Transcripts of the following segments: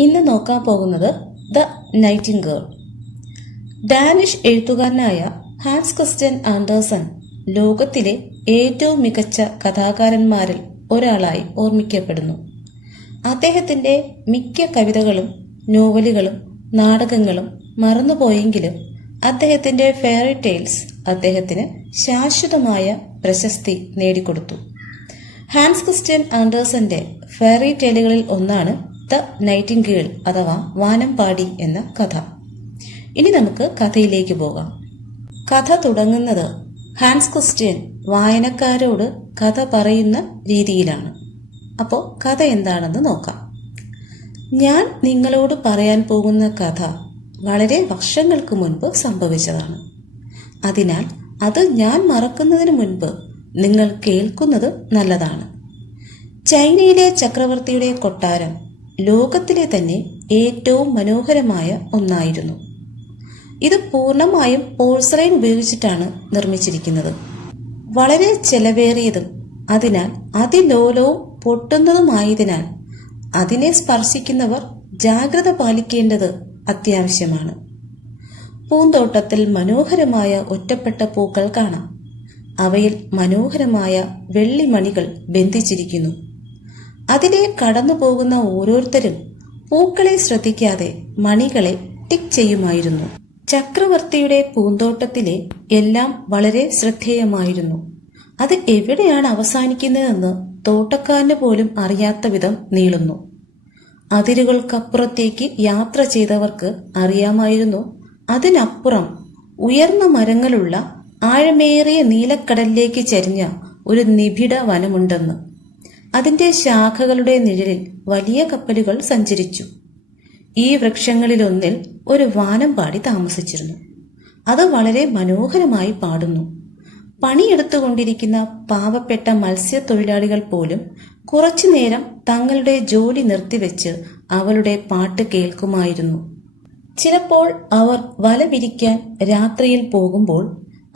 ഇന്ന് നോക്കാൻ പോകുന്നത് ദ നൈറ്റിംഗേൾ. ഡാനിഷ് എഴുത്തുകാരനായ ഹാൻസ് ക്രിസ്റ്റ്യൻ ആൻഡേഴ്സൺ ലോകത്തിലെ ഏറ്റവും മികച്ച കഥാകാരന്മാരിൽ ഒരാളായി ഓർമ്മിക്കപ്പെടുന്നു. അദ്ദേഹത്തിന്റെ മിക്ക കവിതകളും നോവലുകളും നാടകങ്ങളും മറന്നുപോയെങ്കിലും അദ്ദേഹത്തിന്റെ ഫെയറി ടെയിൽസ് അദ്ദേഹത്തിന് ശാശ്വതമായ പ്രശസ്തി നേടിക്കൊടുത്തു. ഹാൻസ് ക്രിസ്റ്റ്യൻ ആൻഡേഴ്സന്റെ ഫെയറി ടെയിലുകളിൽ ഒന്നാണ് ദ നൈറ്റിംഗേൾ അഥവാ വാനമ്പാടി എന്ന കഥ. ഇനി നമുക്ക് കഥയിലേക്ക് പോകാം. കഥ തുടങ്ങുന്നത് ഹാൻസ് ക്രിസ്റ്റ്യൻ വായനക്കാരോട് കഥ പറയുന്ന രീതിയിലാണ്. അപ്പോൾ കഥ എന്താണെന്ന് നോക്കാം. ഞാൻ നിങ്ങളോട് പറയാൻ പോകുന്ന കഥ വളരെ വർഷങ്ങൾക്ക് മുൻപ് സംഭവിച്ചതാണ്. അതിനാൽ അത് ഞാൻ മറക്കുന്നതിന് മുൻപ് നിങ്ങൾ കേൾക്കുന്നത് നല്ലതാണ്. ചൈനയിലെ ചക്രവർത്തിയുടെ കൊട്ടാരം ലോകത്തിലെ തന്നെ ഏറ്റവും മനോഹരമായ ഒന്നായിരുന്നു. ഇത് പൂർണ്ണമായും പോഴ്സലൈൻ ഉപയോഗിച്ചിട്ടാണ് നിർമ്മിച്ചിരിക്കുന്നത്. വളരെ ചെലവേറിയതും അതിനാൽ അതിലോലവും പൊട്ടുന്നതുമായതിനാൽ അതിനെ സ്പർശിക്കുന്നവർ ജാഗ്രത പാലിക്കേണ്ടത് അത്യാവശ്യമാണ്. പൂന്തോട്ടത്തിൽ മനോഹരമായ ഒറ്റപ്പെട്ട പൂക്കൾ കാണാം. അവയിൽ മനോഹരമായ വെള്ളിമണികൾ ബന്ധിച്ചിരിക്കുന്നു. അതിലെ കടന്നു പോകുന്ന ഓരോരുത്തരും പൂക്കളെ ശ്രദ്ധിക്കാതെ മണികളെ ടിക്ക് ചെയ്യുമായിരുന്നു. ചക്രവർത്തിയുടെ പൂന്തോട്ടത്തിലെ എല്ലാം വളരെ ശ്രദ്ധേയമായിരുന്നു. അത് എവിടെയാണ് അവസാനിക്കുന്നതെന്ന് തോട്ടക്കാരന് പോലും അറിയാത്ത വിധം നീളുന്നു. അതിരുകൾക്കപ്പുറത്തേക്ക് യാത്ര ചെയ്തവർക്ക് അറിയാമായിരുന്നു അതിനപ്പുറം ഉയർന്ന മരങ്ങളുള്ള ആഴമേറിയ നീലക്കടലിലേക്ക് ചരിഞ്ഞ ഒരു നിബിഡ വനമുണ്ടെന്ന്. അതിന്റെ ശാഖകളുടെ നിഴലിൽ വലിയ കപ്പലുകൾ സഞ്ചരിച്ചു. ഈ വൃക്ഷങ്ങളിലൊന്നിൽ ഒരു വാനമ്പാടി താമസിച്ചിരുന്നു. അത് വളരെ മനോഹരമായി പാടുന്നു. പണിയെടുത്തുകൊണ്ടിരിക്കുന്ന പാവപ്പെട്ട മത്സ്യത്തൊഴിലാളികൾ പോലും കുറച്ചുനേരം തങ്ങളുടെ ജോലി നിർത്തിവെച്ച് അവളുടെ പാട്ട് കേൾക്കുമായിരുന്നു. ചിലപ്പോൾ അവർ വല വിരിക്കാൻ രാത്രിയിൽ പോകുമ്പോൾ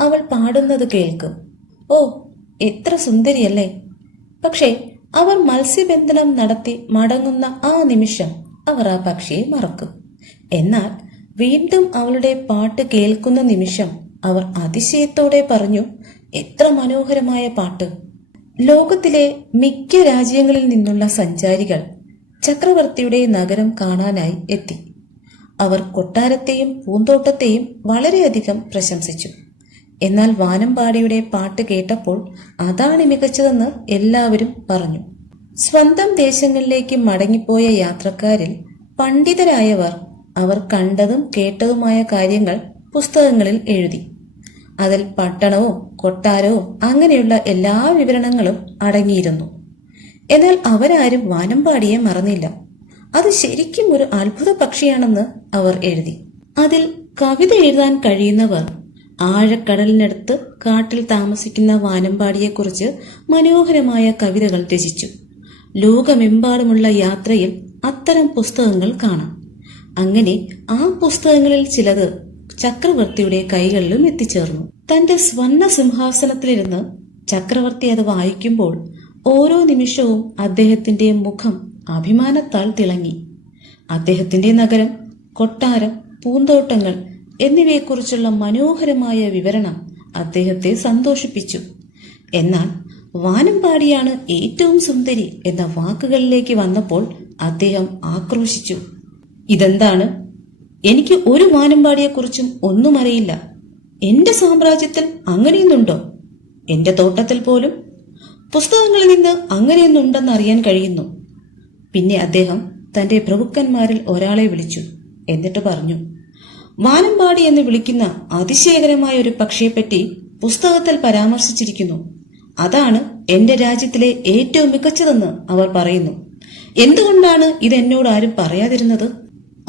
അവൾ പാടുന്നത് കേൾക്കും. ഓ, എത്ര സുന്ദരിയല്ലേ! പക്ഷേ അവർ മത്സ്യബന്ധനം നടത്തി മടങ്ങുന്ന ആ നിമിഷം അവർ ആ പക്ഷിയെ മറക്കും. എന്നാൽ വീണ്ടും അവളുടെ പാട്ട് കേൾക്കുന്ന നിമിഷം അവർ അതിശയത്തോടെ പറഞ്ഞു, എത്ര മനോഹരമായ പാട്ട്! ലോകത്തിലെ മിക്ക രാജ്യങ്ങളിൽ നിന്നുള്ള സഞ്ചാരികൾ ചക്രവർത്തിയുടെ നഗരം കാണാനായി എത്തി. അവർ കൊട്ടാരത്തെയും പൂന്തോട്ടത്തെയും വളരെയധികം പ്രശംസിച്ചു. എന്നാൽ വാനമ്പാടിയുടെ പാട്ട് കേട്ടപ്പോൾ അതാണ് മികച്ചതെന്ന് എല്ലാവരും പറഞ്ഞു. സ്വന്തം ദേശങ്ങളിലേക്ക് മടങ്ങിപ്പോയ യാത്രക്കാരിൽ പണ്ഡിതരായവർ അവർ കണ്ടതും കേട്ടതുമായ കാര്യങ്ങൾ പുസ്തകങ്ങളിൽ എഴുതി. അതിൽ പട്ടണവും കൊട്ടാരവും അങ്ങനെയുള്ള എല്ലാ വിവരണങ്ങളും അടങ്ങിയിരുന്നു. എന്നാൽ അവരാരും വാനമ്പാടിയെ മറന്നില്ല. അത് ശരിക്കും ഒരു അത്ഭുത പക്ഷിയാണെന്ന് അവർ എഴുതി. അതിൽ കവിത എഴുതാൻ കഴിയുന്നവർ ആഴക്കടലിനടുത്ത് കാട്ടിൽ താമസിക്കുന്ന വാനമ്പാടിയെക്കുറിച്ച് മനോഹരമായ കവിതകൾ രചിച്ചു. ലോകമെമ്പാടുമുള്ള യാത്രയിൽ അത്തരം പുസ്തകങ്ങൾ കാണാം. അങ്ങനെ ആ പുസ്തകങ്ങളിൽ ചിലത് ചക്രവർത്തിയുടെ കൈകളിലും എത്തിച്ചേർന്നു. തന്റെ സ്വർണ്ണ സിംഹാസനത്തിലിരുന്ന് ചക്രവർത്തി അത് വായിക്കുമ്പോൾ ഓരോ നിമിഷവും അദ്ദേഹത്തിന്റെ മുഖം അഭിമാനത്താൽ തിളങ്ങി. അദ്ദേഹത്തിന്റെ നഗരം, കൊട്ടാരം, പൂന്തോട്ടങ്ങൾ എന്നിവയെക്കുറിച്ചുള്ള മനോഹരമായ വിവരണം അദ്ദേഹത്തെ സന്തോഷിപ്പിച്ചു. എന്നാൽ വാനമ്പാടിയാണ് ഏറ്റവും സുന്ദരി എന്ന വാക്കുകളിലേക്ക് വന്നപ്പോൾ അദ്ദേഹം ആക്രോശിച്ചു. ഇതെന്താണ്? എനിക്ക് ഒരു വാനമ്പാടിയെക്കുറിച്ചും ഒന്നും അറിയില്ല. എന്റെ സാമ്രാജ്യത്തിൽ അങ്ങനെയൊന്നുണ്ടോ? എന്റെ തോട്ടത്തിൽ പോലും പുസ്തകങ്ങളിൽ നിന്ന് അങ്ങനെയൊന്നുണ്ടെന്ന് അറിയാൻ കഴിയുന്നു. പിന്നെ അദ്ദേഹം തന്റെ പ്രഭുക്കന്മാരിൽ ഒരാളെ വിളിച്ചു. എന്നിട്ട് പറഞ്ഞു, വാനമ്പാടി എന്ന് വിളിക്കുന്ന അതിശയകരമായ ഒരു പക്ഷിയെപ്പറ്റി പുസ്തകത്തിൽ പരാമർശിച്ചിരിക്കുന്നു. അതാണ് എന്റെ രാജ്യത്തിലെ ഏറ്റവും മികച്ചതെന്ന് അവർ പറയുന്നു. എന്തുകൊണ്ടാണ് ഇതെന്നോട് ആരും പറയാതിരുന്നത്?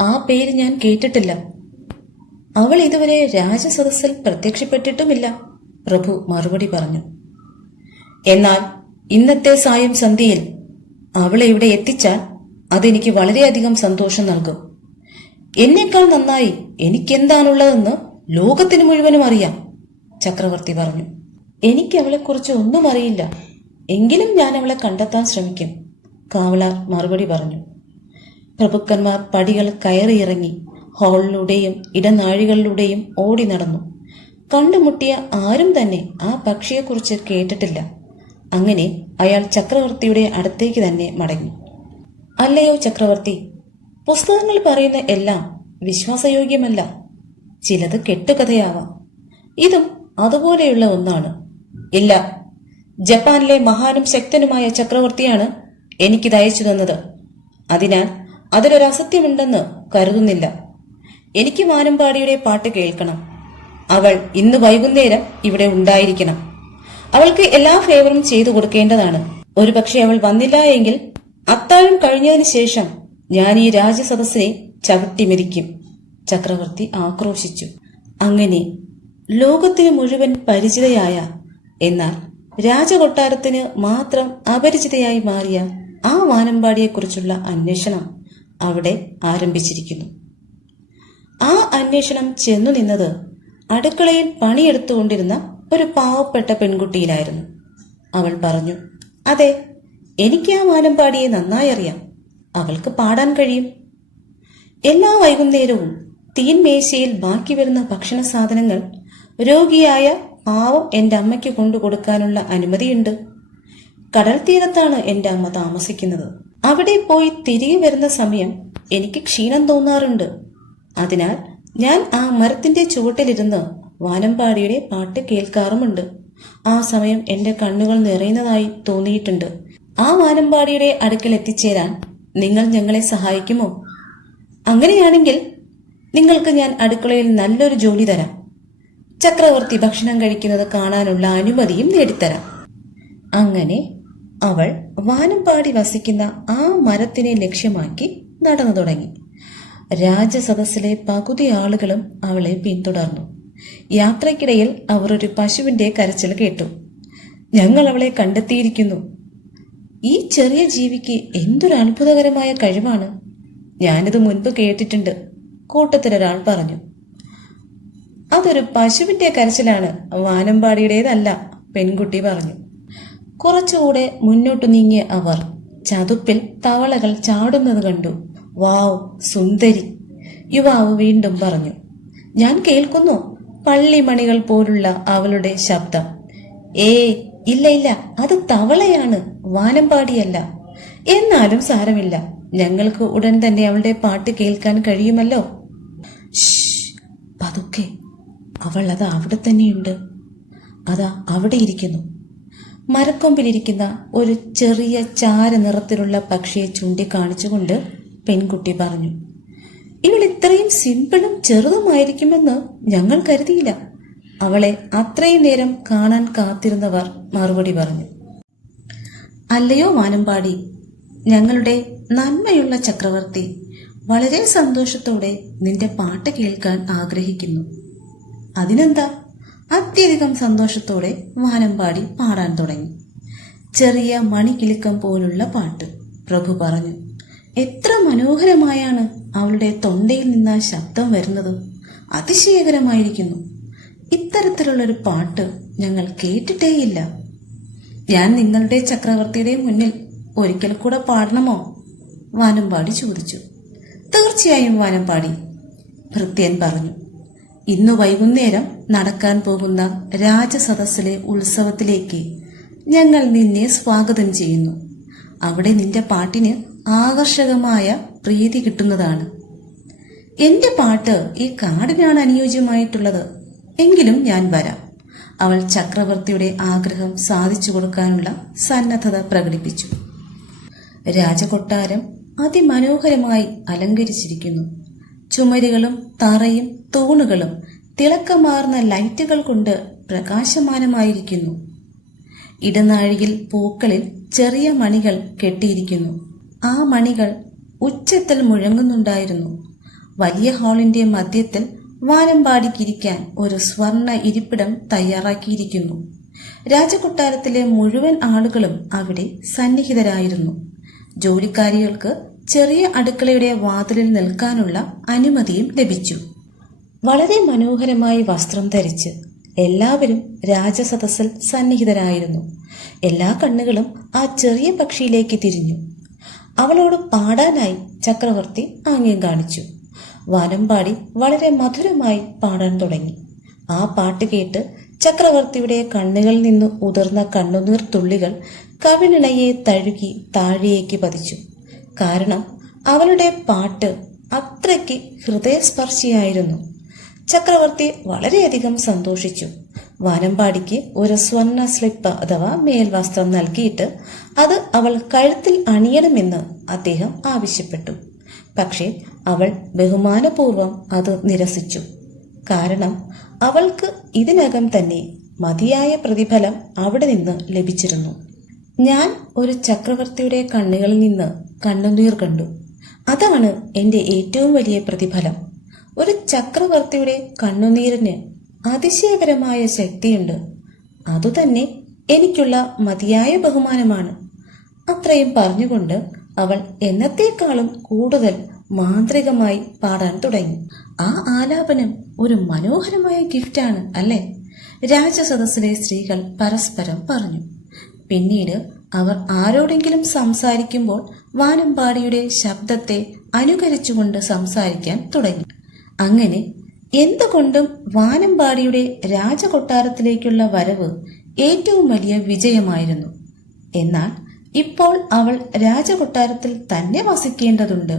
ആ പേര് ഞാൻ കേട്ടിട്ടില്ല. അവൾ ഇതുവരെ രാജസദസ്സിൽ പ്രത്യക്ഷപ്പെട്ടിട്ടുമില്ല, പ്രഭു മറുപടി പറഞ്ഞു. എന്നാൽ ഇന്നത്തെ സായം സന്ധ്യയിൽ അവളെ ഇവിടെ എത്തിച്ചാൽ അതെനിക്ക് വളരെയധികം സന്തോഷം നൽകും. എന്നേക്കാൾ നന്നായി എനിക്കെന്താണുള്ളതെന്ന് ലോകത്തിന് മുഴുവനും അറിയാം, ചക്രവർത്തി പറഞ്ഞു. എനിക്ക് അവളെക്കുറിച്ച് ഒന്നും അറിയില്ല. എങ്കിലും ഞാൻ അവളെ കണ്ടെത്താൻ ശ്രമിക്കും, കാവലാർ മറുപടി പറഞ്ഞു. പ്രഭുക്കന്മാർ പടികൾ കയറിയിറങ്ങി ഹാളിലൂടെയും ഇടനാഴികളിലൂടെയും ഓടി നടന്നു. കണ്ടുമുട്ടിയ ആരും തന്നെ ആ പക്ഷിയെക്കുറിച്ച് കേട്ടിട്ടില്ല. അങ്ങനെ അയാൾ ചക്രവർത്തിയുടെ അടുത്തേക്ക് തന്നെ മടങ്ങി. അല്ലയോ ചക്രവർത്തി, പുസ്തകങ്ങൾ പറയുന്ന എല്ലാം വിശ്വാസയോഗ്യമല്ല. ചിലത് കെട്ടുകഥയാവാം. ഇതും അതുപോലെയുള്ള ഒന്നാണ്. ഇല്ല, ജപ്പാനിലെ മഹാനും ശക്തനുമായ ചക്രവർത്തിയാണ് എനിക്കിത് അയച്ചു തന്നത്. അതിനാൽ അതിലൊരു അസത്യമുണ്ടെന്ന് കരുതുന്നില്ല. എനിക്ക് വാനമ്പാടിയുടെ പാട്ട് കേൾക്കണം. അവൾ ഇന്ന് വൈകുന്നേരം ഇവിടെ ഉണ്ടായിരിക്കണം. അവൾക്ക് എല്ലാ ഫേവറും ചെയ്തു കൊടുക്കേണ്ടതാണ്. ഒരുപക്ഷെ അവൾ വന്നില്ല എങ്കിൽ അത്താഴം കഴിഞ്ഞതിന് ശേഷം ഞാൻ ഈ രാജസദസ്സിനെ ചവിട്ടിമെതിക്കും. ചക്രവർത്തി ആക്രോശിച്ചു. അങ്ങനെ ലോകത്തിന് മുഴുവൻ പരിചിതയായ, എന്നാൽ രാജകൊട്ടാരത്തിന് മാത്രം അപരിചിതയായി മാറിയ ആ വാനമ്പാടിയെക്കുറിച്ചുള്ള അന്വേഷണം അവിടെ ആരംഭിച്ചിരിക്കുന്നു. ആ അന്വേഷണം ചെന്നു നിന്നത് അടുക്കളയിൽ പണിയെടുത്തുകൊണ്ടിരുന്ന ഒരു പാവപ്പെട്ട പെൺകുട്ടിയിലായിരുന്നു. അവൾ പറഞ്ഞു, അതെ, എനിക്ക് ആ വാനമ്പാടിയെ നന്നായി അറിയാം. അവൾക്ക് പാടാൻ കഴിയും. എല്ലാ വൈകുന്നേരവും തീൻമേശയിൽ ബാക്കി വരുന്ന ഭക്ഷണ സാധനങ്ങൾ രോഗിയായ പാവം എന്റെ അമ്മയ്ക്ക് കൊണ്ടുകൊടുക്കാനുള്ള അനുമതിയുണ്ട്. കടൽ തീരത്താണ് എന്റെ അമ്മ താമസിക്കുന്നത്. അവിടെ പോയി തിരികെ വരുന്ന സമയം എനിക്ക് ക്ഷീണം തോന്നാറുണ്ട്. അതിനാൽ ഞാൻ ആ മരത്തിന്റെ ചുവട്ടിലിരുന്ന് വാനമ്പാടിയുടെ പാട്ട് കേൾക്കാറുമുണ്ട്. ആ സമയം എന്റെ കണ്ണുകൾ നിറയുന്നതായി തോന്നിയിട്ടുണ്ട്. ആ വാനമ്പാടിയുടെ അടുക്കൽ എത്തിച്ചേരാൻ നിങ്ങൾ ഞങ്ങളെ സഹായിക്കുമോ? അങ്ങനെയാണെങ്കിൽ നിങ്ങൾക്ക് ഞാൻ അടുക്കളയിൽ നല്ലൊരു ജോലി തരാം. ചക്രവർത്തി ഭക്ഷണം കഴിക്കുന്നത് കാണാനുള്ള അനുമതിയും നേടിത്തരാം. അങ്ങനെ അവൾ വാനമ്പാടി വസിക്കുന്ന ആ മരത്തിനെ ലക്ഷ്യമാക്കി നടന്നു തുടങ്ങി. രാജസദസ്സിലെ പകുതി ആളുകളും അവളെ പിന്തുടർന്നു. യാത്രയ്ക്കിടയിൽ അവർ ഒരു പശുവിന്റെ കരച്ചിൽ കേട്ടു. ഞങ്ങൾ അവളെ കണ്ടെത്തിയിരിക്കുന്നു. ഈ ചെറിയ ജീവിക്ക് എന്തൊരു അത്ഭുതകരമായ കഴിവാണ്. ഞാനിത് മുൻപ് കേട്ടിട്ടുണ്ട്, കൂട്ടത്തിലൊരാൾ പറഞ്ഞു. അതൊരു പശുവിന്റെ കരച്ചിലാണ്, വാനമ്പാടിയുടേതല്ല, പെൺകുട്ടി പറഞ്ഞു. കുറച്ചുകൂടെ മുന്നോട്ടു നീങ്ങിയ അവർ ചതുപ്പിൽ തവളകൾ ചാടുന്നത് കണ്ടു. വാവ്, സുന്ദരി, യുവാവ് വീണ്ടും പറഞ്ഞു. ഞാൻ കേൾക്കുന്നു പള്ളിമണികൾ പോലുള്ള അവളുടെ ശബ്ദം. ഇല്ല ഇല്ല, അത് തവളയാണ്, വാനമ്പാടിയല്ല. എന്നാലും സാരമില്ല, ഞങ്ങൾക്ക് ഉടൻ തന്നെ അവളുടെ പാട്ട് കേൾക്കാൻ കഴിയുമല്ലോ. പതുക്കെ, അവൾ അതാ അവിടെ തന്നെയുണ്ട്. അതാ അവിടെ ഇരിക്കുന്നു. മരക്കൊമ്പിലിരിക്കുന്ന ഒരു ചെറിയ ചാര നിറത്തിലുള്ള പക്ഷിയെ ചൂണ്ടിക്കാണിച്ചുകൊണ്ട് പെൺകുട്ടി പറഞ്ഞു. ഇവൾ ഇത്രയും സിമ്പിളും ചെറുതുമായിരിക്കുമെന്ന് ഞങ്ങൾ കരുതിയില്ല. അവളെ അത്രയും നേരം കാണാൻ കാത്തിരുന്നവർ മറുപടി പറഞ്ഞു. അല്ലയോ വാനമ്പാടി, ഞങ്ങളുടെ നന്മയുള്ള ചക്രവർത്തി വളരെ സന്തോഷത്തോടെ നിന്റെ പാട്ട് കേൾക്കാൻ ആഗ്രഹിക്കുന്നു. അതിനെന്താ? അത്യധികം സന്തോഷത്തോടെ വാനമ്പാടി പാടാൻ തുടങ്ങി. ചെറിയ മണികിലുക്കം പോലുള്ള പാട്ട്. പ്രഭു പറഞ്ഞു. എത്ര മനോഹരമായാണ് അവളുടെ തൊണ്ടയിൽ നിന്ന് ആ ശബ്ദം വരുന്നത്. അതിശയകരമായിരിക്കുന്നു. ഇത്തരത്തിലുള്ളൊരു പാട്ട് ഞങ്ങൾ കേട്ടിട്ടേയില്ല. ഞാൻ നിങ്ങളുടെ ചക്രവർത്തിയുടെ മുന്നിൽ ഒരിക്കൽ കൂടെ പാടണമോ? വാനമ്പാടി ചോദിച്ചു. തീർച്ചയായും വാനമ്പാടി, ഭൃത്യൻ പറഞ്ഞു. ഇന്നു വൈകുന്നേരം നടക്കാൻ പോകുന്ന രാജസദസ്സിലെ ഉത്സവത്തിലേക്ക് ഞങ്ങൾ നിന്നെ സ്വാഗതം ചെയ്യുന്നു. അവിടെ നിന്റെ പാട്ടിന് ആകർഷകമായ പ്രീതി കിട്ടുന്നതാണ്. എന്റെ പാട്ട് ഈ കാടിനാണ് അനുയോജ്യമായിട്ടുള്ളത്. എങ്കിലും ഞാൻ വരാം. അവൾ ചക്രവർത്തിയുടെ ആഗ്രഹം സാധിച്ചു കൊടുക്കാനുള്ള സന്നദ്ധത പ്രകടിപ്പിച്ചു. രാജകൊട്ടാരം അതിമനോഹരമായി അലങ്കരിച്ചിരിക്കുന്നു. ചുമരുകളും തറയും തൂണുകളും തിളക്കമാർന്ന ലൈറ്റുകൾ കൊണ്ട് പ്രകാശമാനമായിരിക്കുന്നു. ഇടനാഴിയിൽ പൂക്കളിൽ ചെറിയ മണികൾ കെട്ടിയിരിക്കുന്നു. ആ മണികൾ ഉച്ചത്തിൽ മുഴങ്ങുന്നുണ്ടായിരുന്നു. വലിയ ഹാളിന്റെ മധ്യത്തിൽ വാനമ്പാടിക്കിരിക്കാൻ ഒരു സ്വർണ്ണ ഇരിപ്പിടം തയ്യാറാക്കിയിരിക്കുന്നു. രാജകൊട്ടാരത്തിലെ മുഴുവൻ ആളുകളും അവിടെ സന്നിഹിതരായിരുന്നു. ജോലിക്കാരികൾക്ക് ചെറിയ അടുക്കളയുടെ വാതിലിൽ നിൽക്കാനുള്ള അനുമതിയും ലഭിച്ചു. വളരെ മനോഹരമായി വസ്ത്രം ധരിച്ച് എല്ലാവരും രാജസദസ്സിൽ സന്നിഹിതരായിരുന്നു. എല്ലാ കണ്ണുകളും ആ ചെറിയ പക്ഷിയിലേക്ക് തിരിഞ്ഞു. അവളോട് പാടാനായി ചക്രവർത്തി ആംഗ്യം കാണിച്ചു. വാനമ്പാടി വളരെ മധുരമായി പാടാൻ തുടങ്ങി. ആ പാട്ട് കേട്ട് ചക്രവർത്തിയുടെ കണ്ണുകളിൽ നിന്ന് ഉതിർന്ന കണ്ണുനീർ തുള്ളികൾ കവിളിണയെ തഴുകി താഴേക്ക് പതിച്ചു. കാരണം അവളുടെ പാട്ട് അത്രയ്ക്ക് ഹൃദയസ്പർശിയായിരുന്നു. ചക്രവർത്തി വളരെയധികം സന്തോഷിച്ചു. വാനമ്പാടിക്ക് ഒരു സ്വർണ്ണ സ്ലിപ്പ് അഥവാ മേൽവസ്ത്രം നൽകിയിട്ട് അത് അവൾ കഴുത്തിൽ അണിയണമെന്ന് അദ്ദേഹം ആവശ്യപ്പെട്ടു. പക്ഷേ അവൾ ബഹുമാനപൂർവം അത് നിരസിച്ചു. കാരണം അവൾക്ക് ഇതിനകം തന്നെ മതിയായ പ്രതിഫലം അവിടെ നിന്ന് ലഭിച്ചിരുന്നു. ഞാൻ ഒരു ചക്രവർത്തിയുടെ കണ്ണുകളിൽ നിന്ന് കണ്ണുനീർ കണ്ടു. അതാണ് എൻ്റെ ഏറ്റവും വലിയ പ്രതിഫലം. ഒരു ചക്രവർത്തിയുടെ കണ്ണുനീരിന് അതിശയകരമായ ശക്തിയുണ്ട്. അതുതന്നെ എനിക്കുള്ള മതിയായ ബഹുമാനമാണ്. അത്രയും പറഞ്ഞുകൊണ്ട് അവൾ എന്നത്തേക്കാളും കൂടുതൽ മാന്ത്രികമായി പാടാൻ തുടങ്ങി. ആ ആലാപനം ഒരു മനോഹരമായ ഗിഫ്റ്റാണ് അല്ലേ? രാജസദസ്സിലെ സ്ത്രീകൾ പരസ്പരം പറഞ്ഞു. പിന്നീട് അവർ ആരോടെങ്കിലും സംസാരിക്കുമ്പോൾ വാനമ്പാടിയുടെ ശബ്ദത്തെ അനുകരിച്ചുകൊണ്ട് സംസാരിക്കാൻ തുടങ്ങി. അങ്ങനെ എന്തുകൊണ്ടും വാനമ്പാടിയുടെ രാജകൊട്ടാരത്തിലേക്കുള്ള വരവ് ഏറ്റവും വലിയ വിജയമായിരുന്നു. എന്നാൽ ഇപ്പോൾ അവൾ രാജകൊട്ടാരത്തിൽ തന്നെ വസിക്കേണ്ടതുണ്ട്.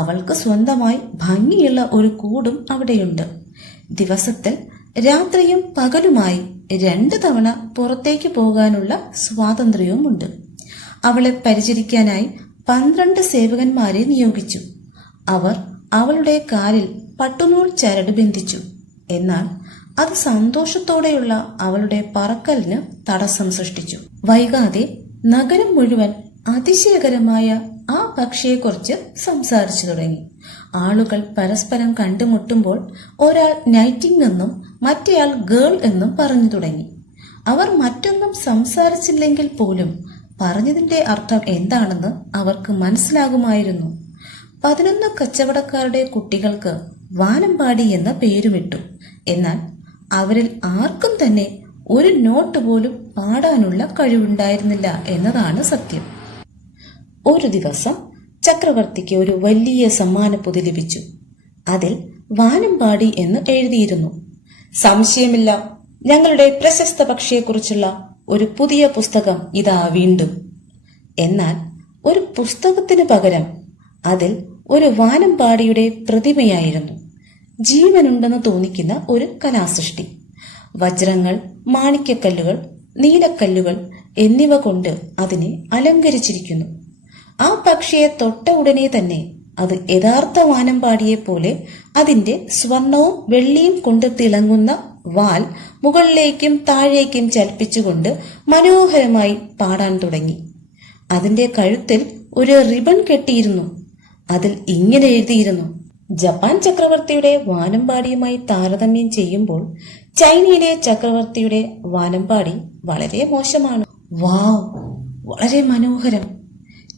അവൾക്ക് സ്വന്തമായി ഭംഗിയുള്ള ഒരു കൂടും അവിടെയുണ്ട്. ദിവസത്തിൽ രാത്രിയും പകലുമായി 2 തവണ പുറത്തേക്ക് പോകാനുള്ള സ്വാതന്ത്ര്യവുമുണ്ട്. അവളെ പരിചരിക്കാനായി 12 സേവകന്മാരെ നിയോഗിച്ചു. അവർ അവളുടെ കാലിൽ പട്ടുനൂൽ ചരട് ബന്ധിച്ചു. എന്നാൽ അത് സന്തോഷത്തോടെയുള്ള അവളുടെ പറക്കലിന് തടസ്സം സൃഷ്ടിച്ചു. വൈകാതെ നഗരം മുഴുവൻ അതിശയകരമായ ആ പക്ഷിയെക്കുറിച്ച് സംസാരിച്ചു തുടങ്ങി. ആളുകൾ പരസ്പരം കണ്ടുമുട്ടുമ്പോൾ ഒരാൾ നൈറ്റിംഗ് എന്നും മറ്റേയാൾ ഗേൾ എന്നും പറഞ്ഞു തുടങ്ങി. അവർ മറ്റൊന്നും സംസാരിച്ചില്ലെങ്കിൽ പോലും പറഞ്ഞതിന്റെ അർത്ഥം എന്താണെന്ന് അവർക്ക് മനസ്സിലാകുമായിരുന്നു. 11 കച്ചവടക്കാരുടെ കുട്ടികൾക്ക് വാനമ്പാടി എന്ന പേരുമിട്ടു. എന്നാൽ അവരിൽ ആർക്കും തന്നെ ഒരു നോട്ട് പോലും പാടാനുള്ള കഴിവുണ്ടായിരുന്നില്ല എന്നതാണ് സത്യം. ഒരു ദിവസം ചക്രവർത്തിക്ക് ഒരു വലിയ സമ്മാനപ്പൊതി ലഭിച്ചു. അതിൽ വാനമ്പാടി എന്ന് എഴുതിയിരുന്നു. സംശയമില്ല, ഞങ്ങളുടെ പ്രശസ്ത പക്ഷിയെക്കുറിച്ചുള്ള ഒരു പുതിയ പുസ്തകം ഇതാ വീണ്ടും. എന്നാൽ ഒരു പുസ്തകത്തിന് പകരം അതിൽ ഒരു വാനമ്പാടിയുടെ പ്രതിമയായിരുന്നു. ജീവനുണ്ടെന്ന് തോന്നിക്കുന്ന ഒരു കലാസൃഷ്ടി. വജ്രങ്ങൾ, മാണിക്യക്കല്ലുകൾ, നീലക്കല്ലുകൾ എന്നിവ കൊണ്ട് അതിനെ അലങ്കരിച്ചിരിക്കുന്നു. ആ പക്ഷിയെ തൊട്ട ഉടനെ തന്നെ അത് യഥാർത്ഥ വാനമ്പാടിയെ പോലെ അതിന്റെ സ്വർണവും വെള്ളിയും കൊണ്ട് തിളങ്ങുന്ന വാൽ മുകളിലേക്കും താഴേക്കും ചലിപ്പിച്ചുകൊണ്ട് മനോഹരമായി പാടാൻ തുടങ്ങി. അതിന്റെ കഴുത്തിൽ ഒരു റിബൺ കെട്ടിയിരുന്നു. അതിൽ ഇങ്ങനെ എഴുതിയിരുന്നു: ജപ്പാൻ ചക്രവർത്തിയുടെ വാനമ്പാടിയുമായി താരതമ്യം ചെയ്യുമ്പോൾ ചൈനയിലെ ചക്രവർത്തിയുടെ വാനമ്പാടി വളരെ മോശമാണ്. വാവ്, വളരെ മനോഹരം!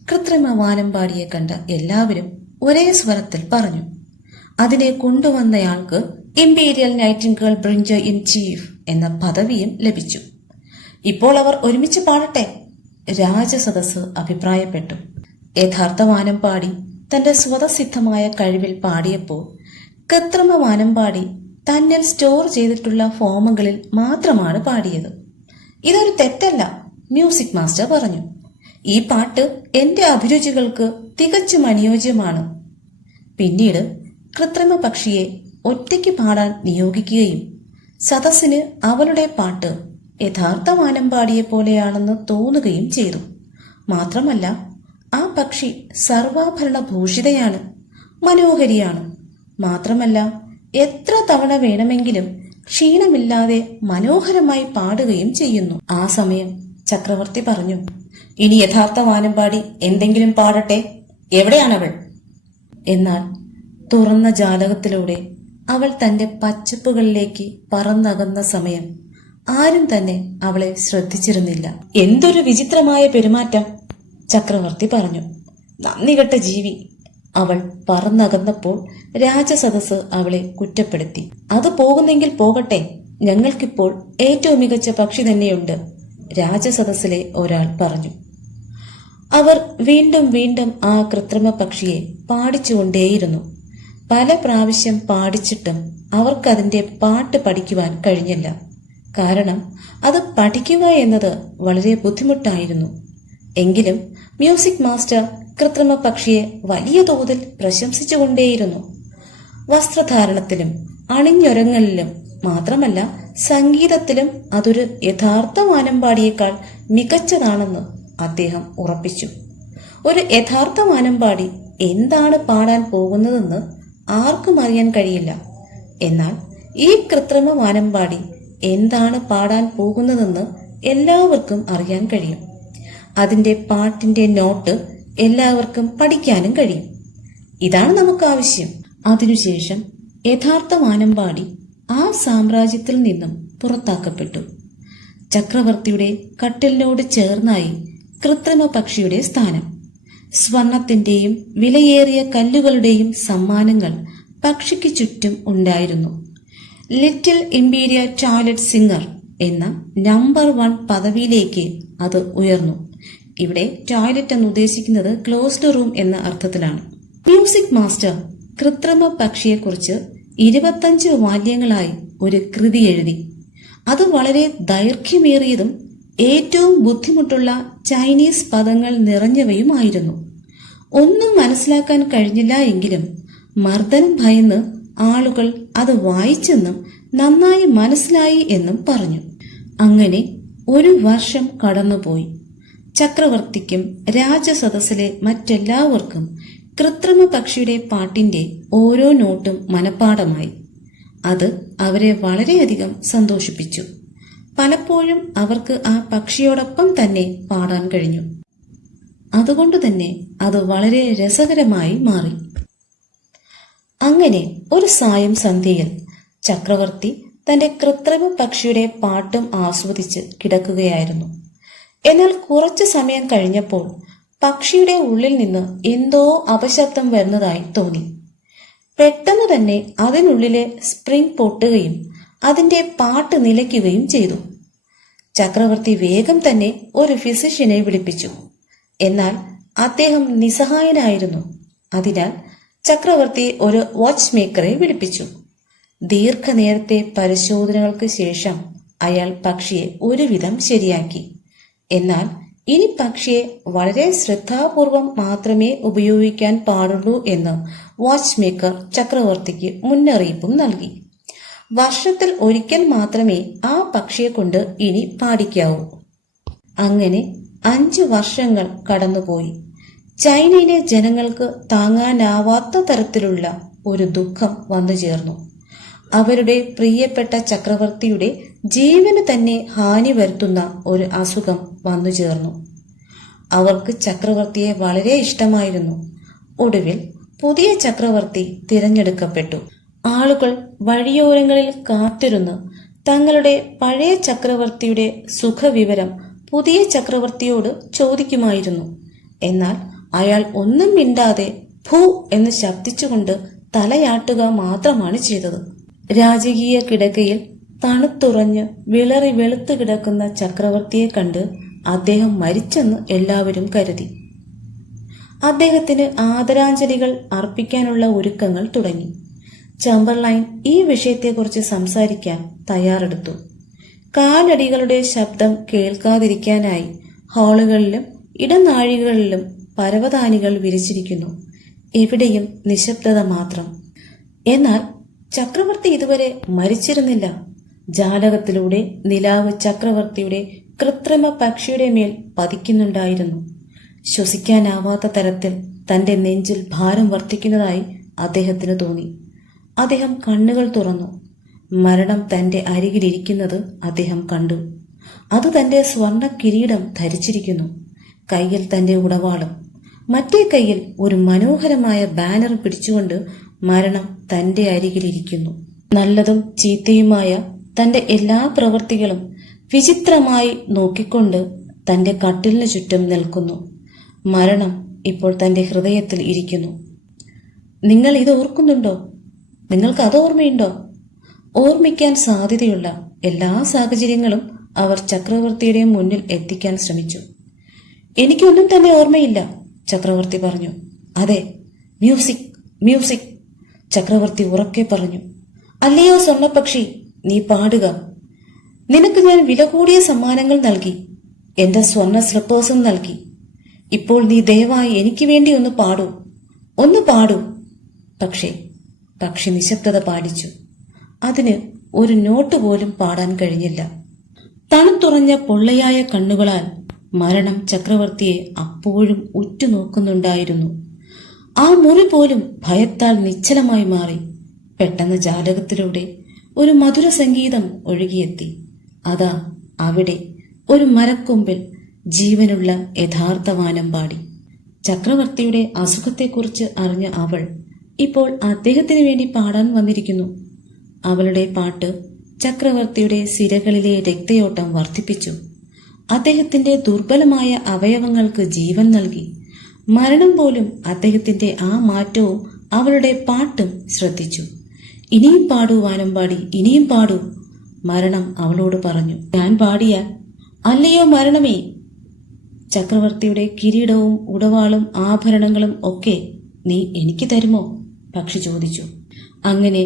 കൃത്രിമ വാനമ്പാടിയെ കണ്ട എല്ലാവരും ഒരേ സ്വരത്തിൽ പറഞ്ഞു. അതിനെ കൊണ്ടുവന്നയാൾക്ക് ഇംപീരിയൽ നൈറ്റിംഗേൾ ബ്രിഞ്ചർ ഇൻ ചീഫ് എന്ന പദവിയും ലഭിച്ചു. ഇപ്പോൾ അവർ ഒരുമിച്ച് പാടട്ടെ, രാജസദസ് അഭിപ്രായപ്പെട്ടു. യഥാർത്ഥ വാനമ്പാടി തന്റെ സ്വതസിദ്ധമായ കഴിവിൽ പാടിയപ്പോൾ കൃത്രിമ വാനമ്പാടി തന്നിൽ സ്റ്റോർ ചെയ്തിട്ടുള്ള ഫോമുകളിൽ മാത്രമാണ് പാടിയത്. ഇതൊരു തെറ്റല്ല, മ്യൂസിക് മാസ്റ്റർ പറഞ്ഞു. ഈ പാട്ട് എന്റെ അഭിരുചികൾക്ക് തികച്ചും അനുയോജ്യമാണ്. പിന്നീട് കൃത്രിമ പക്ഷിയെ ഒറ്റയ്ക്ക് പാടാൻ നിയോഗിക്കുകയും സദസ്സിന് അവളുടെ പാട്ട് യഥാർത്ഥ വാനമ്പാടിയെ പോലെയാണെന്ന് തോന്നുകയും ചെയ്തു. മാത്രമല്ല, ആ പക്ഷി സർവാഭരണ ഭൂഷിതയാണ്, മനോഹരിയാണ്. മാത്രമല്ല, എത്ര തവണ വേണമെങ്കിലും ക്ഷീണമില്ലാതെ മനോഹരമായി പാടുകയും ചെയ്യുന്നു. ആ സമയം ചക്രവർത്തി പറഞ്ഞു, ഇനി യഥാർത്ഥ വാനമ്പാടി എന്തെങ്കിലും പാടട്ടെ, എവിടെയാണവൾ? എന്നാൽ തുറന്ന ജാലകത്തിലൂടെ അവൾ തന്റെ പച്ചപ്പുകളിലേക്ക് പറന്നകന്ന സമയം ആരും തന്നെ അവളെ ശ്രദ്ധിച്ചിരുന്നില്ല. എന്തൊരു വിചിത്രമായ പെരുമാറ്റം! ചക്രവർത്തി പറഞ്ഞു. നന്ദികെട്ട ജീവി! അവൾ പറന്നകന്നപ്പോൾ രാജസദസ് അവളെ കുറ്റപ്പെടുത്തി. അത് പോകുന്നെങ്കിൽ പോകട്ടെ, ഞങ്ങൾക്കിപ്പോൾ ഏറ്റവും മികച്ച പക്ഷി തന്നെയുണ്ട്, രാജസദസ്സിലെ ഒരാൾ പറഞ്ഞു. അവർ വീണ്ടും വീണ്ടും ആ കൃത്രിമ പക്ഷിയെ പാടിച്ചുകൊണ്ടേയിരുന്നു. പല പ്രാവശ്യം പാടിച്ചിട്ടും അവർക്കതിന്റെ പാട്ട് പഠിക്കുവാൻ കഴിഞ്ഞില്ല. കാരണം അത് പഠിക്കുക എന്നത് വളരെ ബുദ്ധിമുട്ടായിരുന്നു. എങ്കിലും മ്യൂസിക് മാസ്റ്റർ കൃത്രിമ പക്ഷിയെ വലിയ തോതിൽ പ്രശംസിച്ചുകൊണ്ടേയിരുന്നു. വസ്ത്രധാരണത്തിലും അണിഞ്ഞൊരങ്ങളിലും മാത്രമല്ല, സംഗീതത്തിലും അതൊരു യഥാർത്ഥ വാനമ്പാടിയേക്കാൾ മികച്ചതാണെന്ന് അദ്ദേഹം ഉറപ്പിച്ചു. ഒരു യഥാർത്ഥ വാനമ്പാടി എന്താണ് പാടാൻ പോകുന്നതെന്ന് ആർക്കും അറിയാൻ കഴിയില്ല. എന്നാൽ ഈ കൃത്രിമ വാനമ്പാടി എന്താണ് പാടാൻ പോകുന്നതെന്ന് എല്ലാവർക്കും അറിയാൻ കഴിയും. അതിന്റെ പാട്ടിന്റെ നോട്ട് എല്ലാവർക്കും പഠിക്കാനും കഴിയും. ഇതാണ് നമുക്ക് ആവശ്യം. അതിനുശേഷം യഥാർത്ഥ വാനമ്പാടി ആ സാമ്രാജ്യത്തിൽ നിന്നും പുറത്താക്കപ്പെട്ടു. ചക്രവർത്തിയുടെ കട്ടിലിനോട് ചേർന്നായി കൃത്രിമ പക്ഷിയുടെ സ്ഥാനം. സ്വർണത്തിന്റെയും വിലയേറിയ കല്ലുകളുടെയും സമ്മാനങ്ങൾ പക്ഷിക്ക് ചുറ്റും ഉണ്ടായിരുന്നു. ലിറ്റിൽ ഇമ്പീരിയൽ ടോയ്ലറ്റ് സിംഗർ എന്ന നമ്പർ 1 പദവിയിലേക്ക് അത് ഉയർന്നു. ഇവിടെ ടോയ്ലറ്റ് എന്ന് ഉദ്ദേശിക്കുന്നത് ക്ലോസ്ഡ് റൂം എന്ന അർത്ഥത്തിലാണ്. മ്യൂസിക് മാസ്റ്റർ കൃത്രിമ പക്ഷിയെക്കുറിച്ച് 25 വാല്യങ്ങളായി ഒരു കൃതി എഴുതി. അത് വളരെ ദൈർഘ്യമേറിയതും ഏറ്റവും ബുദ്ധിമുട്ടുള്ള ചൈനീസ് പദങ്ങൾ നിറഞ്ഞവയുമായിരുന്നു. ഒന്നും മനസ്സിലാക്കാൻ കഴിഞ്ഞില്ല എങ്കിലും മർദ്ദനം ഭയന്ന് ആളുകൾ അത് വായിച്ചെന്നും നന്നായി മനസ്സിലായി എന്നും പറഞ്ഞു. അങ്ങനെ 1 വർഷം കടന്നുപോയി. ചക്രവർത്തിക്കും രാജസദസ്സിലെ മറ്റെല്ലാവർക്കും കൃത്രിമ പക്ഷിയുടെ പാട്ടിന്റെ ഓരോ നോട്ടും മനഃപ്പാഠമായി. അത് അവരെ വളരെയധികം സന്തോഷിപ്പിച്ചു. പലപ്പോഴും അവർക്ക് ആ പക്ഷിയോടൊപ്പം തന്നെ പാടാൻ കഴിഞ്ഞു. അതുകൊണ്ട് തന്നെ അത് വളരെ രസകരമായി മാറി. അങ്ങനെ ഒരു സായം സന്ധ്യയിൽ ചക്രവർത്തി തന്റെ കൃത്രിമ പക്ഷിയുടെ പാട്ടും ആസ്വദിച്ച് കിടക്കുകയായിരുന്നു. എന്നാൽ കുറച്ചു സമയം കഴിഞ്ഞപ്പോൾ പക്ഷിയുടെ ഉള്ളിൽ നിന്ന് എന്തോ അപശബ്ദം വരുന്നതായി തോന്നി. പെട്ടെന്ന് തന്നെ അതിനുള്ളിലെ സ്പ്രിംഗ് പൊട്ടുകയും അതിന്റെ പാട്ട് നിലയ്ക്കുകയും ചെയ്തു. ചക്രവർത്തി വേഗം തന്നെ ഒരു ഫിസിഷ്യനെ വിളിപ്പിച്ചു. എന്നാൽ അദ്ദേഹം നിസ്സഹായനായിരുന്നു. അതിനാൽ ചക്രവർത്തി ഒരു വാച്ച് മേക്കറെ വിളിപ്പിച്ചു. ദീർഘനേരത്തെ പരിശോധനകൾക്ക് ശേഷം അയാൾ പക്ഷിയെ ഒരുവിധം ശരിയാക്കി. എന്നാൽ ഇനി പക്ഷിയെ വളരെ ശ്രദ്ധാപൂർവം മാത്രമേ ഉപയോഗിക്കാൻ പാടുള്ളൂ എന്ന് വാച്ച് മേക്കർ ചക്രവർത്തിക്ക് മുന്നറിയിപ്പും നൽകി. വർഷത്തിൽ ഒരിക്കൽ മാത്രമേ ആ പക്ഷിയെ കൊണ്ട് ഇനി പാടിക്കാവൂ. അങ്ങനെ 5 വർഷങ്ങൾ കടന്നുപോയി. ചൈനയിലെ ജനങ്ങൾക്ക് താങ്ങാനാവാത്ത തരത്തിലുള്ള ഒരു ദുഃഖം വന്നു ചേർന്നു. അവരുടെ പ്രിയപ്പെട്ട ചക്രവർത്തിയുടെ ജീവന് തന്നെ ഹാനി വരുത്തുന്ന ഒരു അസുഖം വന്നു ചേർന്നു. അവർക്ക് ചക്രവർത്തിയെ വളരെ ഇഷ്ടമായിരുന്നു. ഒടുവിൽ പുതിയ ചക്രവർത്തി തിരഞ്ഞെടുക്കപ്പെട്ടു. ആളുകൾ വഴിയോരങ്ങളിൽ കാത്തിരുന്ന് തങ്ങളുടെ പഴയ ചക്രവർത്തിയുടെ സുഖവിവരം പുതിയ ചക്രവർത്തിയോട് ചോദിക്കുമായിരുന്നു. എന്നാൽ അയാൾ ഒന്നും മിണ്ടാതെ ഭൂ എന്ന് ശബ്ദിച്ചുകൊണ്ട് തലയാട്ടുക മാത്രമാണ് ചെയ്തത്. രാജകീയ കിടക്കയിൽ തണുത്തുറഞ്ഞ് വിളറി വെളുത്തു കിടക്കുന്ന ചക്രവർത്തിയെ കണ്ട് അദ്ദേഹം മരിച്ചെന്ന് എല്ലാവരും കരുതി. അദ്ദേഹത്തിന് ആദരാഞ്ജലികൾ അർപ്പിക്കാനുള്ള ഒരുക്കങ്ങൾ തുടങ്ങി. ചാമ്പർലൈൻ ഈ വിഷയത്തെക്കുറിച്ച് സംസാരിക്കാൻ തയ്യാറെടുത്തു. കാലടികളുടെ ശബ്ദം കേൾക്കാതിരിക്കാനായി ഹാളുകളിലും ഇടനാഴികളിലും പരവതാനികൾ വിരിച്ചിരിക്കുന്നു. എവിടെയും നിശബ്ദത മാത്രം. എന്നാൽ ചക്രവർത്തി ഇതുവരെ മരിച്ചിരുന്നില്ല. ജാലകത്തിലൂടെ നിലാവ് ചക്രവർത്തിയുടെ കൃത്രിമ പക്ഷിയുടെ മേൽ പതിക്കുന്നുണ്ടായിരുന്നു. ശ്വസിക്കാനാവാത്ത തരത്തിൽ തന്റെ നെഞ്ചിൽ ഭാരം വർദ്ധിക്കുന്നതായി അദ്ദേഹത്തിന് തോന്നി. അദ്ദേഹം കണ്ണുകൾ തുറന്നു. മരണം തന്റെ അരികിലിരിക്കുന്നത് അദ്ദേഹം കണ്ടു. അത് തന്റെ സ്വർണ്ണ കിരീടം ധരിച്ചിരിക്കുന്നു. കയ്യിൽ തന്റെ ഉടവാളും, മറ്റേ കയ്യിൽ ഒരു മനോഹരമായ ബാനർ പിടിച്ചുകൊണ്ട് മരണം തന്റെ അരികിലിരിക്കുന്നു. നല്ലതും ചീത്തയുമായ തന്റെ എല്ലാ പ്രവൃത്തികളും വിചിത്രമായി നോക്കിക്കൊണ്ട് തന്റെ കട്ടിലിന് ചുറ്റും നിൽക്കുന്നു. മരണം ഇപ്പോൾ തന്റെ ഹൃദയത്തിൽ ഇരിക്കുന്നു. നിങ്ങൾ ഇത് ഓർക്കുന്നുണ്ടോ? നിങ്ങൾക്ക് അത് ഓർമ്മയുണ്ടോ? ഓർമ്മിക്കാൻ സാധ്യതയുള്ള എല്ലാ സാഹചര്യങ്ങളും അവർ ചക്രവർത്തിയുടെ മുന്നിൽ എത്തിക്കാൻ ശ്രമിച്ചു. എനിക്കൊന്നും തന്നെ ഓർമ്മയില്ല, ചക്രവർത്തി പറഞ്ഞു. അതെ, മ്യൂസിക്, മ്യൂസിക്, ചക്രവർത്തി ഉറക്കെ പറഞ്ഞു. അല്ലയോ സ്വർണപക്ഷി, നീ പാടുക. നിനക്ക് ഞാൻ വില കൂടിയ സമ്മാനങ്ങൾ നൽകി, എന്റെ സ്വർണ്ണ സ്ലിപ്പേഴ്സും നൽകി. ഇപ്പോൾ നീ ദയവായി എനിക്ക് വേണ്ടി ഒന്ന് പാടൂ, ഒന്ന് പാടൂ. പക്ഷേ പക്ഷി നിശബ്ദത പാലിച്ചു. അതിന് ഒരു നോട്ട് പോലും പാടാൻ കഴിഞ്ഞില്ല. തണുത്തുറഞ്ഞ പൊള്ളയായ കണ്ണുകളാൽ മരണം ചക്രവർത്തിയെ അപ്പോഴും ഉറ്റുനോക്കുന്നുണ്ടായിരുന്നു. ആ മുറി പോലും ഭയത്താൽ നിശ്ചലമായി മാറി. പെട്ടെന്ന് ജാലകത്തിലൂടെ ഒരു മധുര സംഗീതം ഒഴുകിയെത്തി. അതാ അവിടെ ഒരു മരക്കൊമ്പിൽ ജീവനുള്ള യഥാർത്ഥ വാനമ്പാടി. ചക്രവർത്തിയുടെ അസുഖത്തെക്കുറിച്ച് അറിഞ്ഞ അവൾ ഇപ്പോൾ അദ്ദേഹത്തിന് വേണ്ടി പാടാൻ വന്നിരിക്കുന്നു. അവളുടെ പാട്ട് ചക്രവർത്തിയുടെ സിരകളിലെ രക്തയോട്ടം വർദ്ധിപ്പിച്ചു. അദ്ദേഹത്തിന്റെ ദുർബലമായ അവയവങ്ങൾക്ക് ജീവൻ നൽകി. മരണം പോലും അദ്ദേഹത്തിന്റെ ആ മാറ്റവും അവളുടെ പാട്ടും ശ്രദ്ധിച്ചു. ഇനിയും പാടൂ വാനമ്പാടി, ഇനിയും പാടൂ, മരണം അവളോട് പറഞ്ഞു. ഞാൻ പാടിയാൽ, അല്ലയോ മരണമേ, ചക്രവർത്തിയുടെ കിരീടവും ഉടവാളും ആഭരണങ്ങളും ഒക്കെ നീ എനിക്ക് തരുമോ? പക്ഷി ചോദിച്ചു. അങ്ങനെ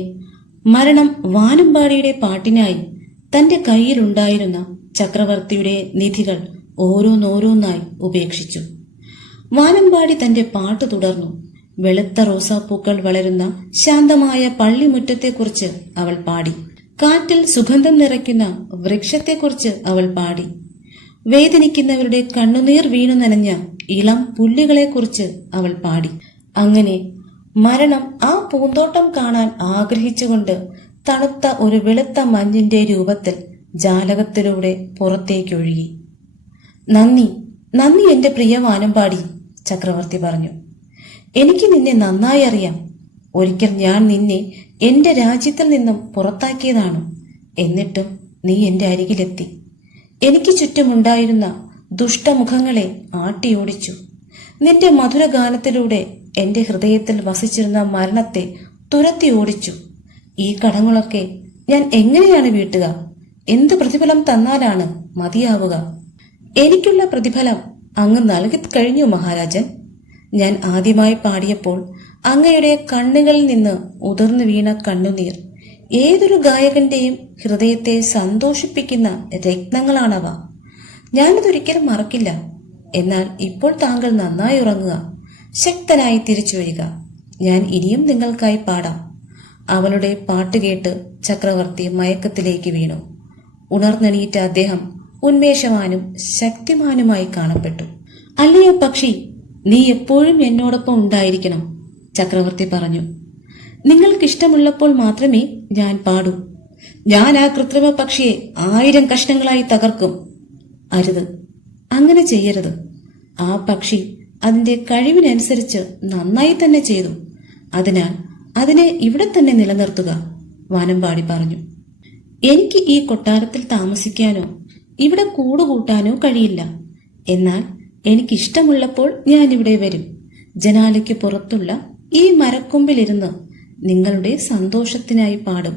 മരണം വാനമ്പാടിയുടെ പാട്ടിനായി തന്റെ കയ്യിലുണ്ടായിരുന്ന ചക്രവർത്തിയുടെ നിധികൾ ഓരോന്നോരോന്നായി ഉപേക്ഷിച്ചു. വാനമ്പാടി തന്റെ പാട്ട് തുടർന്നു. വെളുത്ത റോസാപ്പൂക്കൾ വളരുന്ന ശാന്തമായ പള്ളിമുറ്റത്തെക്കുറിച്ച് അവൾ പാടി. കാറ്റിൽ സുഗന്ധം നിറയ്ക്കുന്ന വൃക്ഷത്തെക്കുറിച്ച് അവൾ പാടി. വേദനിക്കുന്നവരുടെ കണ്ണുനീർ വീണു നനഞ്ഞ ഇളം പുല്ലുകളെക്കുറിച്ച് അവൾ പാടി. അങ്ങനെ മരണം ആ പൂന്തോട്ടം കാണാൻ ആഗ്രഹിച്ചുകൊണ്ട് തണുത്ത ഒരു വെളുത്ത മഞ്ഞിന്റെ രൂപത്തിൽ ജാലകത്തിലൂടെ പുറത്തേക്കൊഴുകി. നന്ദി, നന്ദി എന്റെ പ്രിയ വാനമ്പാടി, ചക്രവർത്തി പറഞ്ഞു. എനിക്ക് നിന്നെ നന്നായി അറിയാം. ഒരിക്കൽ ഞാൻ നിന്നെ എന്റെ രാജ്യത്തിൽ നിന്നും പുറത്താക്കിയതാണ്. എന്നിട്ടും നീ എന്റെ അരികിലെത്തി. എനിക്ക് ചുറ്റുമുണ്ടായിരുന്ന ദുഷ്ടമുഖങ്ങളെ ആട്ടിയോടിച്ചു. നിന്റെ മധുരഗാനത്തിലൂടെ എന്റെ ഹൃദയത്തിൽ വസിച്ചിരുന്ന മരണത്തെ തുരത്തി ഓടിച്ചു. ഈ കടങ്ങളൊക്കെ ഞാൻ എങ്ങനെയാണ് വീട്ടുക? എന്ത് പ്രതിഫലം തന്നാലാണ് മതിയാവുക? എനിക്കുള്ള പ്രതിഫലം അങ്ങ് നൽകി കഴിഞ്ഞു മഹാരാജൻ. ഞാൻ ആദ്യമായി പാടിയപ്പോൾ അങ്ങയുടെ കണ്ണുകളിൽ നിന്ന് ഉതിർന്നു വീണ കണ്ണുനീർ ഏതൊരു ഗായകന്റെയും ഹൃദയത്തെ സന്തോഷിപ്പിക്കുന്ന രത്നങ്ങളാണവ. ഞാനതൊരിക്കലും മറക്കില്ല. എന്നാൽ ഇപ്പോൾ താങ്കൾ നന്നായി ഉറങ്ങുക, ശക്തനായി തിരിച്ചു വരിക. ഞാൻ ഇനിയും നിങ്ങൾക്കായി പാടാം. അവളുടെ പാട്ടുകേട്ട് ചക്രവർത്തി മയക്കത്തിലേക്ക് വീണു. ഉണർന്നെണീറ്റ അദ്ദേഹം ഉന്മേഷവാനും ശക്തിമാനുമായി കാണപ്പെട്ടു. അല്ലയോ പക്ഷി, നീ എപ്പോഴും എന്നോടൊപ്പം ഉണ്ടായിരിക്കണം, ചക്രവർത്തി പറഞ്ഞു. നിങ്ങൾക്കിഷ്ടമുള്ളപ്പോൾ മാത്രമേ ഞാൻ പാടൂ. ഞാൻ ആ കൃത്രിമ പക്ഷിയെ 1000 കഷ്ണങ്ങളായി തകർക്കും. അരുത്, അങ്ങനെ ചെയ്യരുത്. ആ പക്ഷി അതിന്റെ കഴിവിനനുസരിച്ച് നന്നായി തന്നെ ചെയ്തു. അതിനാൽ അതിനെ ഇവിടെ തന്നെ നിലനിർത്തുക, വാനമ്പാടി പറഞ്ഞു. എനിക്ക് ഈ കൊട്ടാരത്തിൽ താമസിക്കാനോ ഇവിടെ കൂടുകൂട്ടാനോ കഴിയില്ല. എന്നാൽ എനിക്കിഷ്ടമുള്ളപ്പോൾ ഞാനിവിടെ വരും. ജനാലയ്ക്ക് പുറത്തുള്ള ഈ മരക്കൊമ്പിലിരുന്ന് നിങ്ങളുടെ സന്തോഷത്തിനായി പാടും.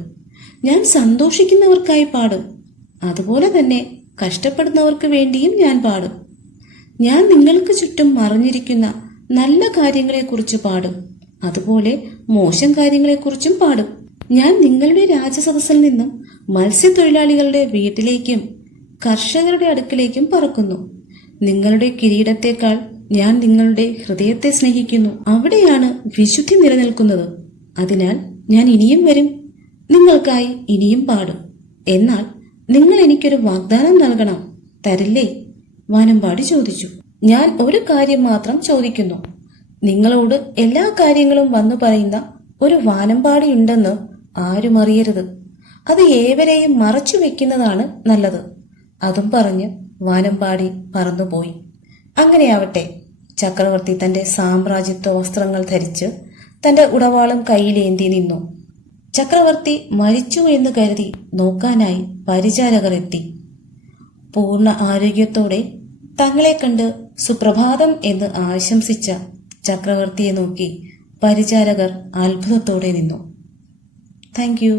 ഞാൻ സന്തോഷിക്കുന്നവർക്കായി പാടും. അതുപോലെ തന്നെ കഷ്ടപ്പെടുന്നവർക്ക് വേണ്ടിയും ഞാൻ പാടും. ഞാൻ നിങ്ങൾക്ക് ചുറ്റും മറിഞ്ഞിരിക്കുന്ന നല്ല കാര്യങ്ങളെക്കുറിച്ച് പാടും. അതുപോലെ മോശം കാര്യങ്ങളെക്കുറിച്ചും പാടും. ഞാൻ നിങ്ങളുടെ രാജസദസ്സിൽ നിന്നും മത്സ്യത്തൊഴിലാളികളുടെ വീട്ടിലേക്കും കർഷകരുടെ അടുക്കിലേക്കും പറക്കുന്നു. നിങ്ങളുടെ കിരീടത്തെക്കാൾ ഞാൻ നിങ്ങളുടെ ഹൃദയത്തെ സ്നേഹിക്കുന്നു. അവിടെയാണ് വിശുദ്ധി നിലനിൽക്കുന്നത്. അതിനാൽ ഞാൻ ഇനിയും വരും, നിങ്ങൾക്കായി ഇനിയും പാടും. എന്നാൽ നിങ്ങൾ എനിക്കൊരു വാഗ്ദാനം നൽകണം, തരില്ലേ? വാനമ്പാടി ചോദിച്ചു. ഞാൻ ഒരു കാര്യം മാത്രം ചോദിക്കുന്നു. നിങ്ങളോട് എല്ലാ കാര്യങ്ങളും വന്നു പറയുന്ന ഒരു വാനമ്പാടി ഉണ്ടെന്ന് ആരും അറിയരുത്. അത് ഏവരെയും മറച്ചു വെക്കുന്നതാണ് നല്ലത്. അതും പറഞ്ഞ് വാനമ്പാടി പറന്നുപോയി. അങ്ങനെയാവട്ടെ, ചക്രവർത്തി തന്റെ സാമ്രാജ്യത്വ വസ്ത്രങ്ങൾ ധരിച്ച് തന്റെ ഉടവാളും കയ്യിലേന്തി നിന്നു. ചക്രവർത്തി മരിച്ചു എന്ന് കരുതി നോക്കാനായി പരിചാരകർ എത്തി. പൂർണ്ണ ആരോഗ്യത്തോടെ തങ്ങളെ കണ്ട് സുപ്രഭാതം എന്ന് ആശംസിച്ച ചക്രവർത്തിയെ നോക്കി പരിചാരകർ അത്ഭുതത്തോടെ നിന്നു. Thank you.